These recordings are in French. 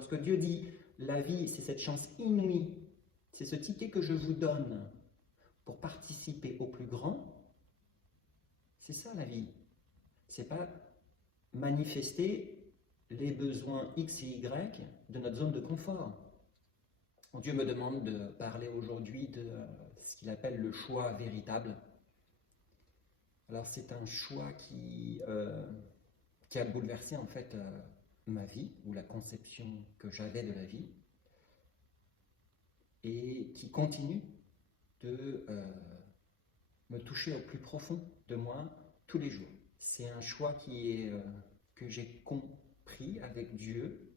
lorsque Dieu dit la vie, c'est cette chance inouïe, c'est ce ticket que je vous donne pour participer au plus grand, c'est ça la vie. C'est pas manifester les besoins X et Y de notre zone de confort. Dieu me demande de parler aujourd'hui de ce qu'il appelle le choix véritable. Alors c'est un choix qui a bouleversé en fait ma vie, ou la conception que j'avais de la vie, et qui continue de me toucher au plus profond de moi tous les jours. C'est un choix que j'ai compris avec Dieu.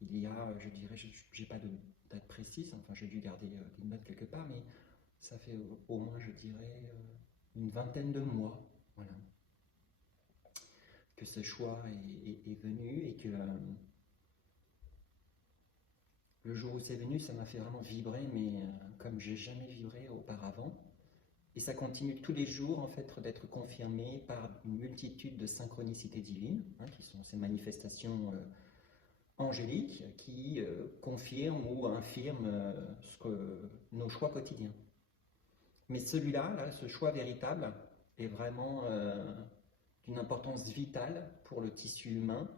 Il y a, je dirais, je n'ai pas de date précise, enfin j'ai dû garder une note quelque part, mais ça fait au moins, je dirais, une vingtaine de mois, voilà, que ce choix est venu, et que le jour où c'est venu, ça m'a fait vraiment vibrer, mais comme j'ai jamais vibré auparavant. Et ça continue tous les jours, en fait, d'être confirmé par une multitude de synchronicités divines, qui sont ces manifestations angéliques qui confirment ou infirment nos choix quotidiens. Mais celui-là, là, ce choix véritable, est vraiment d'une importance vitale pour le tissu humain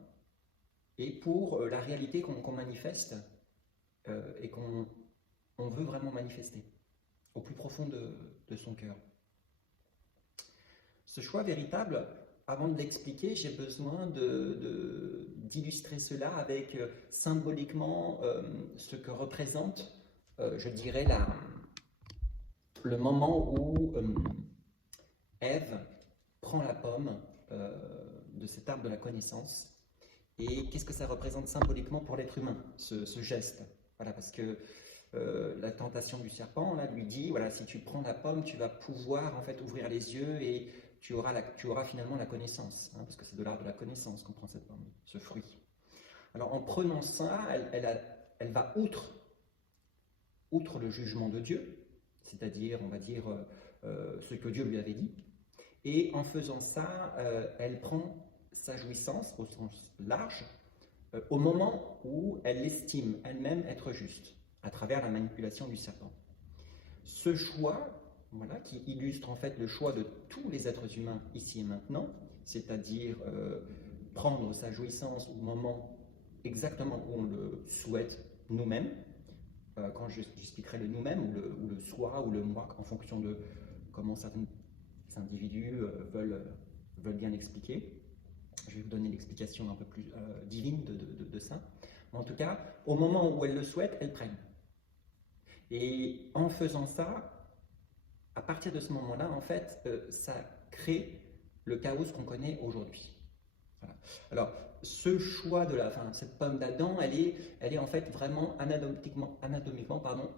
et pour la réalité qu'on manifeste et qu'on veut vraiment manifester au plus profond de son cœur. Ce choix véritable, avant de l'expliquer, j'ai besoin d'illustrer cela avec symboliquement ce que représente, je dirais, le moment où Ève prend la pomme de cet arbre de la connaissance. Et qu'est-ce que ça représente symboliquement pour l'être humain, ce geste? Voilà, parce que la tentation du serpent là, lui dit, voilà, si tu prends la pomme, tu vas pouvoir en fait ouvrir les yeux et tu auras finalement la connaissance, parce que c'est de l'arbre de la connaissance qu'on prend cette pomme, ce fruit. Alors en prenant ça, elle va outre le jugement de Dieu, c'est-à-dire, on va dire, ce que Dieu lui avait dit, et en faisant ça, elle prend sa jouissance au sens large, au moment où elle estime elle-même être juste, à travers la manipulation du serpent. Ce choix, voilà, qui illustre en fait le choix de tous les êtres humains ici et maintenant, c'est-à-dire prendre sa jouissance au moment exactement où on le souhaite nous-mêmes, quand j'expliquerai le nous-mêmes, ou le soi, ou le moi, en fonction de comment certains individus veulent bien l'expliquer. Je vais vous donner l'explication un peu plus divine de ça. En tout cas, au moment où elles le souhaitent, elles prennent. Et en faisant ça, à partir de ce moment-là, en fait, ça crée le chaos qu'on connaît aujourd'hui. Voilà. Alors, ce choix cette pomme d'Adam, elle est en fait vraiment anatomiquement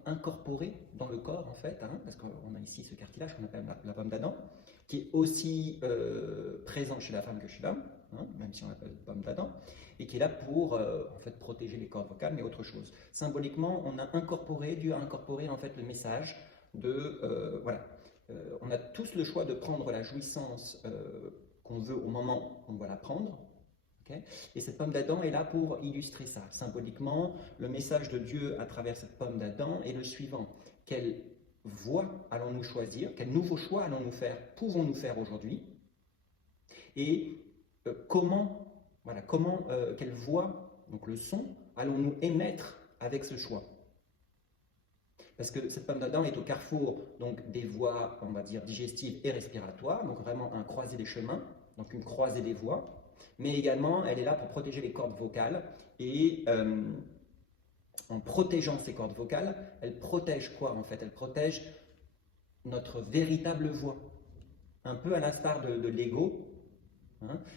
incorporée dans le corps, en fait, parce qu'on a ici ce cartilage qu'on appelle la pomme d'Adam, qui est aussi présent chez la femme que chez l'homme, même si on l'appelle pomme d'Adam, et qui est là pour en fait protéger les cordes vocales, mais autre chose. Symboliquement, Dieu a incorporé en fait le message de voilà. On a tous le choix de prendre la jouissance qu'on veut au moment où on va la prendre. Okay. Et cette pomme d'Adam est là pour illustrer ça. Symboliquement, le message de Dieu à travers cette pomme d'Adam est le suivant. Quelle voie allons-nous choisir? Quel nouveau choix pouvons-nous faire aujourd'hui? Et quelle voix, donc le son, allons-nous émettre avec ce choix? Parce que cette pomme d'Adam est au carrefour donc, des voies, on va dire, digestives et respiratoires, donc vraiment un croisé des chemins, donc une croisée des voies, mais également elle est là pour protéger les cordes vocales, et en protégeant ces cordes vocales, elle protège quoi en fait? Elle protège notre véritable voix, un peu à l'instar de l'ego.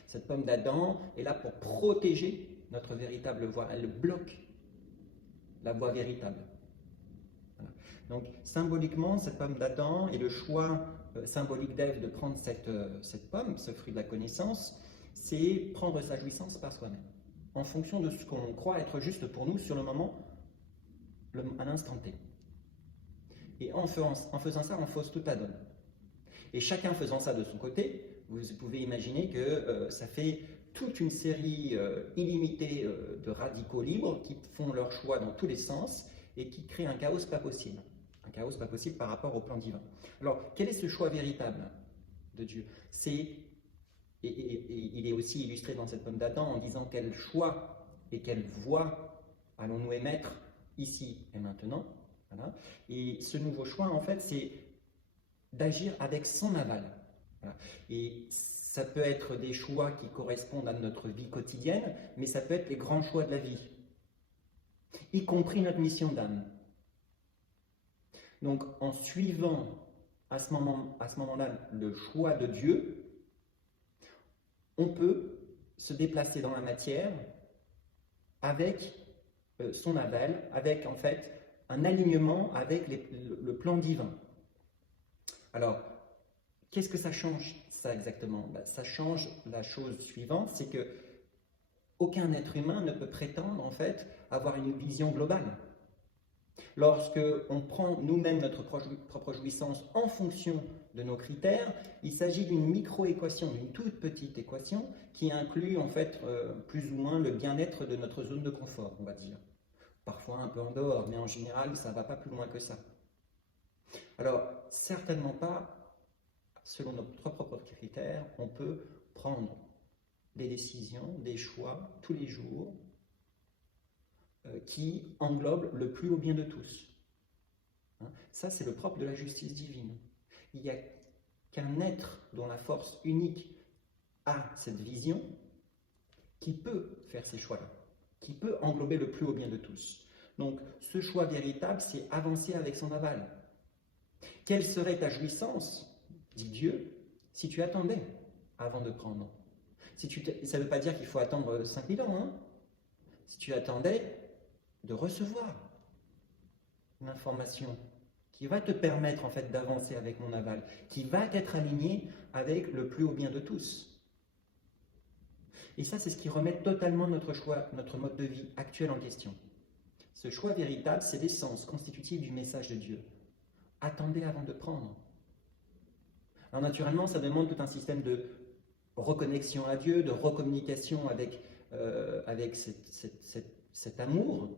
Cette pomme d'Adam est là pour protéger notre véritable voix, elle bloque la voix véritable. Voilà. Donc symboliquement, cette pomme d'Adam et le choix symbolique d'Ève de prendre cette pomme, ce fruit de la connaissance, c'est prendre sa jouissance par soi-même, en fonction de ce qu'on croit être juste pour nous sur le moment, à l'instant T. Et en faisant ça, on fausse toute la donne. Et chacun faisant ça de son côté, vous pouvez imaginer que ça fait toute une série illimitée de radicaux libres qui font leur choix dans tous les sens et qui créent un chaos pas possible. Un chaos pas possible par rapport au plan divin. Alors, quel est ce choix véritable de Dieu? Il est aussi illustré dans cette pomme d'Adam en disant quel choix et quelle voie allons-nous émettre ici et maintenant. Voilà. Et ce nouveau choix, en fait, c'est d'agir avec son aval. Voilà. Et ça peut être des choix qui correspondent à notre vie quotidienne, mais ça peut être les grands choix de la vie, y compris notre mission d'âme. Donc, en suivant à ce moment-là le choix de Dieu, on peut se déplacer dans la matière avec son aval, avec en fait un alignement avec le plan divin. Alors, qu'est-ce que ça change, ça exactement? Ça change la chose suivante, c'est que aucun être humain ne peut prétendre en fait avoir une vision globale. Lorsque on prend nous-mêmes notre propre jouissance en fonction de nos critères, il s'agit d'une micro-équation, d'une toute petite équation qui inclut en fait plus ou moins le bien-être de notre zone de confort, on va dire. Parfois un peu en dehors, mais en général, ça ne va pas plus loin que ça. Alors, certainement pas, selon nos propres critères, on peut prendre des décisions, des choix, tous les jours, qui englobent le plus haut bien de tous. Ça, c'est le propre de la justice divine. Il n'y a qu'un être dont la force unique a cette vision qui peut faire ces choix-là, qui peut englober le plus haut bien de tous. Donc, ce choix véritable, c'est avancer avec son aval. Quelle serait ta jouissance, dit Dieu, si tu attendais avant de prendre? Ça ne veut pas dire qu'il faut attendre 5000 ans. Hein. Si tu attendais de recevoir l'information qui va te permettre en fait d'avancer avec mon aval, qui va être aligné avec le plus haut bien de tous. Et ça, c'est ce qui remet totalement notre choix, notre mode de vie actuel en question. Ce choix véritable, c'est l'essence constitutive du message de Dieu. Attendez avant de prendre. Alors naturellement, ça demande tout un système de reconnexion à Dieu, de recommunication avec cet amour,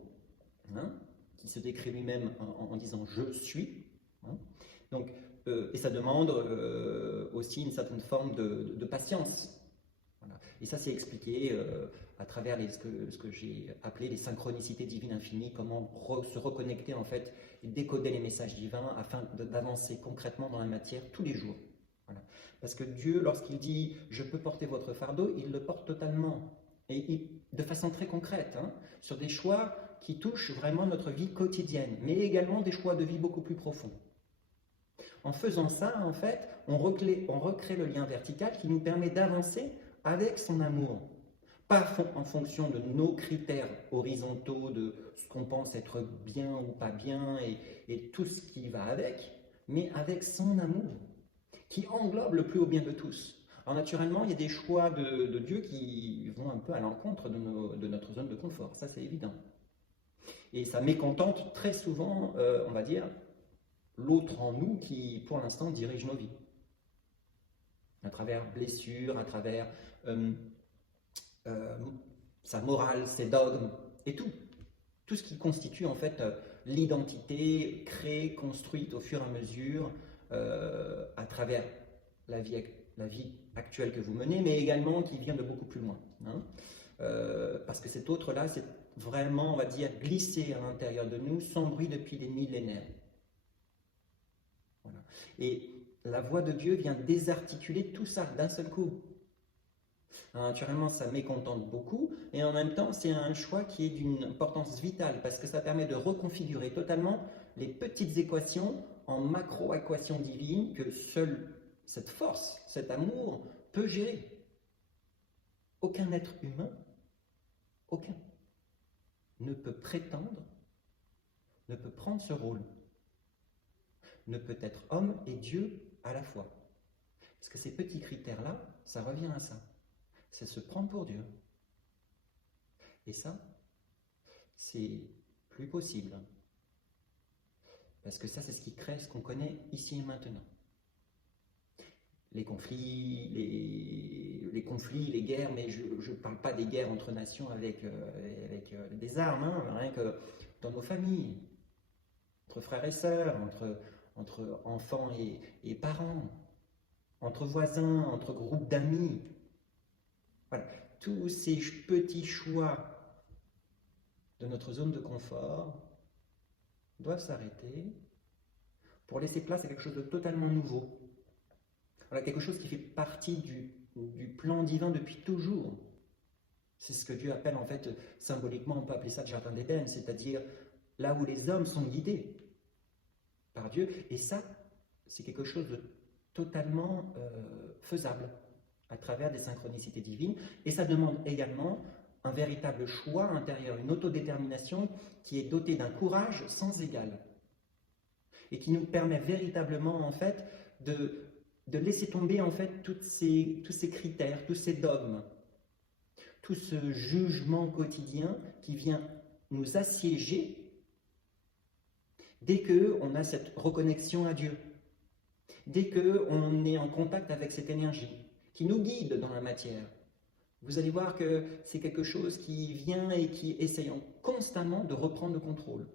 hein, qui se décrit lui-même en disant « je suis hein ». Donc, et ça demande aussi une certaine forme de patience. Voilà. Et ça, c'est expliqué à travers ce que j'ai appelé les synchronicités divines infinies, comment se reconnecter en fait et décoder les messages divins afin d'avancer concrètement dans la matière tous les jours. Voilà. Parce que Dieu, lorsqu'il dit « je peux porter votre fardeau », il le porte totalement. Et de façon très concrète, hein, sur des choix qui touchent vraiment notre vie quotidienne, mais également des choix de vie beaucoup plus profonds. En faisant ça, en fait, on recrée le lien vertical qui nous permet d'avancer avec son amour. Pas en fonction de nos critères horizontaux, de ce qu'on pense être bien ou pas bien et tout ce qui va avec, mais avec son amour, qui englobe le plus haut bien de tous. Alors naturellement, il y a des choix de Dieu qui vont un peu à l'encontre de notre zone de confort, ça c'est évident. Et ça mécontente très souvent, on va dire, l'autre en nous qui, pour l'instant, dirige nos vies. À travers blessures, à travers sa morale, ses dogmes, et tout. Tout ce qui constitue en fait l'identité créée, construite au fur et à mesure à travers la vie actuelle que vous menez, mais également qui vient de beaucoup plus loin. Hein. Parce que cet autre-là, c'est vraiment, on va dire, glissé à l'intérieur de nous, sans bruit depuis des millénaires. Voilà. Et la voix de Dieu vient désarticuler tout ça d'un seul coup. Alors, naturellement, ça mécontente beaucoup, et en même temps, c'est un choix qui est d'une importance vitale, parce que ça permet de reconfigurer totalement les petites équations en macro-équations divines que seule cette force, cet amour peut gérer. Aucun être humain, aucun, ne peut prétendre, ne peut prendre ce rôle, ne peut être homme et Dieu à la fois. Parce que ces petits critères-là, ça revient à ça. C'est se prendre pour Dieu. Et ça, c'est plus possible. Parce que ça, c'est ce qui crée ce qu'on connaît ici et maintenant. les conflits, les guerres, mais je ne parle pas des guerres entre nations avec des armes, hein, rien que dans nos familles, entre frères et sœurs, entre enfants et parents, entre voisins, entre groupes d'amis. Voilà, tous ces petits choix de notre zone de confort doivent s'arrêter pour laisser place à quelque chose de totalement nouveau. Voilà, quelque chose qui fait partie du plan divin depuis toujours. C'est ce que Dieu appelle en fait, symboliquement, on peut appeler ça le jardin d'Éden, c'est-à-dire là où les hommes sont guidés par Dieu. Et ça, c'est quelque chose de totalement faisable à travers des synchronicités divines. Et ça demande également un véritable choix intérieur, une autodétermination qui est dotée d'un courage sans égal et qui nous permet véritablement en fait de laisser tomber en fait tous ces critères, tous ces dogmes, tout ce jugement quotidien qui vient nous assiéger dès qu'on a cette reconnexion à Dieu, dès qu'on est en contact avec cette énergie qui nous guide dans la matière. Vous allez voir que c'est quelque chose qui vient et qui essaye constamment de reprendre le contrôle,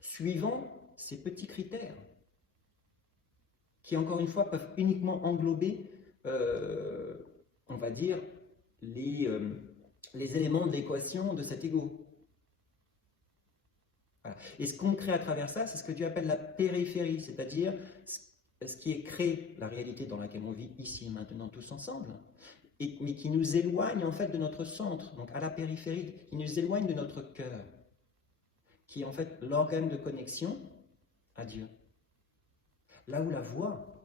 suivant ces petits critères qui, encore une fois, peuvent uniquement englober, on va dire, les éléments de l'équation de cet ego. Voilà. Et ce qu'on crée à travers ça, c'est ce que Dieu appelle la périphérie, c'est-à-dire ce qui est créé, la réalité dans laquelle on vit ici et maintenant tous ensemble, mais qui nous éloigne en fait de notre centre, donc à la périphérie, qui nous éloigne de notre cœur, qui est en fait l'organe de connexion à Dieu. Là où la voix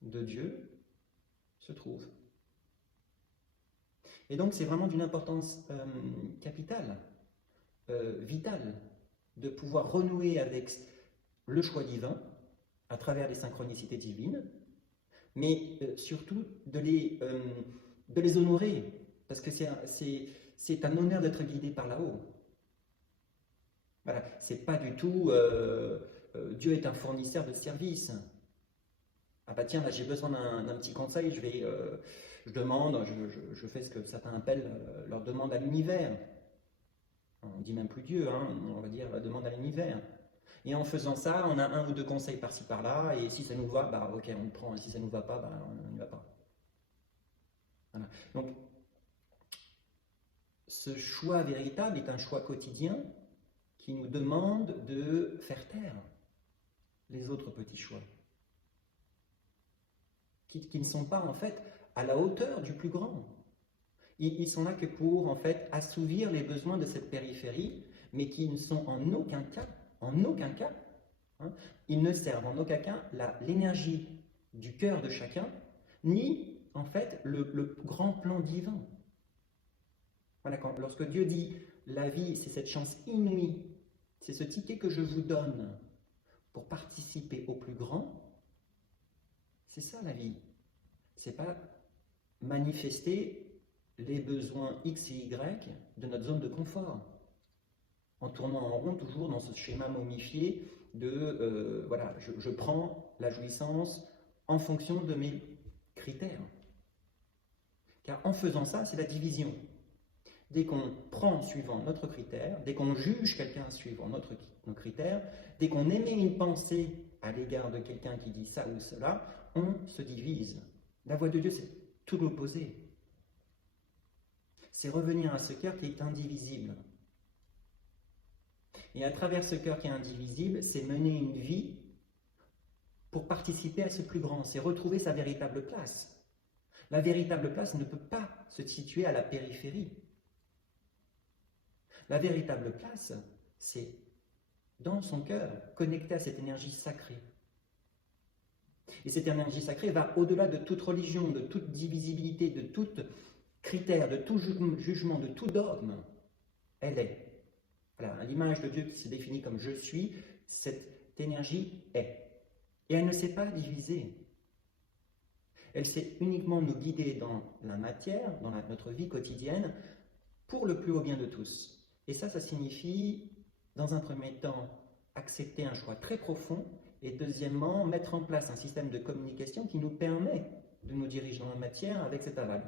de Dieu se trouve. Et donc c'est vraiment d'une importance capitale, vitale, de pouvoir renouer avec le choix divin à travers les synchronicités divines, mais surtout de les honorer, parce que c'est un honneur d'être guidé par là-haut. Voilà, c'est pas du tout Dieu est un fournisseur de services. Ah bah tiens, là j'ai besoin d'un petit conseil, je demande, je fais ce que certains appellent leur demande à l'univers. On dit même plus Dieu, hein, on va dire la demande à l'univers. Et en faisant ça, on a un ou deux conseils par-ci par-là, et si ça nous va, bah ok, on le prend, et si ça ne nous va pas, bah, on n'y va pas. Voilà. Donc, ce choix véritable est un choix quotidien qui nous demande de faire taire les autres petits choix, qui ne sont pas en fait à la hauteur du plus grand. Ils sont là que pour en fait assouvir les besoins de cette périphérie, mais qui ne sont en aucun cas, hein, ils ne servent en aucun cas l'énergie du cœur de chacun, ni en fait le grand plan divin. Voilà, lorsque Dieu dit la vie, c'est cette chance inouïe, c'est ce ticket que je vous donne pour participer au plus grand, c'est ça la vie. C'est pas manifester les besoins X et Y de notre zone de confort, en tournant en rond toujours dans ce schéma momifié de voilà, je prends la jouissance en fonction de mes critères. Car en faisant ça, c'est la division. Dès qu'on prend suivant notre critère, dès qu'on juge quelqu'un suivant nos critères, dès qu'on émet une pensée à l'égard de quelqu'un qui dit ça ou cela, on se divise. La voix de Dieu, c'est tout l'opposé. C'est revenir à ce cœur qui est indivisible. Et à travers ce cœur qui est indivisible, c'est mener une vie pour participer à ce plus grand, c'est retrouver sa véritable place. La véritable place ne peut pas se situer à la périphérie. La véritable place, c'est dans son cœur, connecté à cette énergie sacrée. Et cette énergie sacrée va au-delà de toute religion, de toute divisibilité, de tout critère, de tout jugement, de tout dogme. Elle est. Voilà, à l'image de Dieu qui se définit comme je suis, cette énergie est. Et elle ne s'est pas divisée. Elle sait uniquement nous guider dans la matière, dans notre vie quotidienne, pour le plus haut bien de tous. Et ça signifie, dans un premier temps, accepter un choix très profond Et deuxièmement, mettre en place un système de communication qui nous permet de nous diriger dans la matière avec cet aval.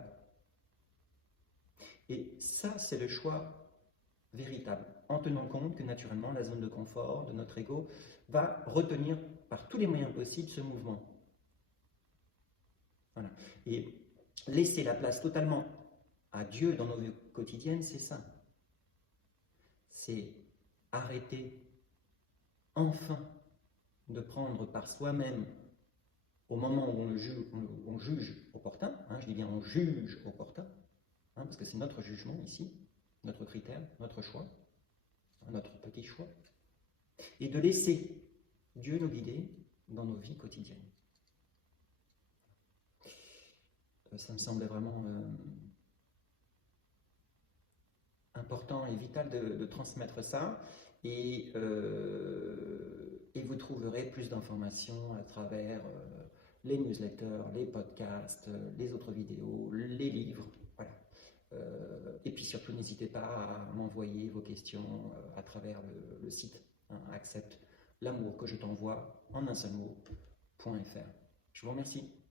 Et ça, c'est le choix véritable, en tenant compte que naturellement, la zone de confort de notre ego va retenir par tous les moyens possibles ce mouvement. Voilà. Et laisser la place totalement à Dieu dans nos vies quotidiennes, c'est ça. C'est arrêter enfin de prendre par soi-même au moment où on juge opportun, je dis bien on juge opportun, parce que c'est notre jugement ici, notre critère, notre choix, notre petit choix, et de laisser Dieu nous guider dans nos vies quotidiennes. Ça me semblait vraiment important et vital de transmettre ça, et vous trouverez plus d'informations à travers les newsletters, les podcasts, les autres vidéos, les livres, voilà. Et puis surtout, n'hésitez pas à m'envoyer vos questions à travers le site accepte l'amour que je t'envoie en un seul mot.fr. Je vous remercie.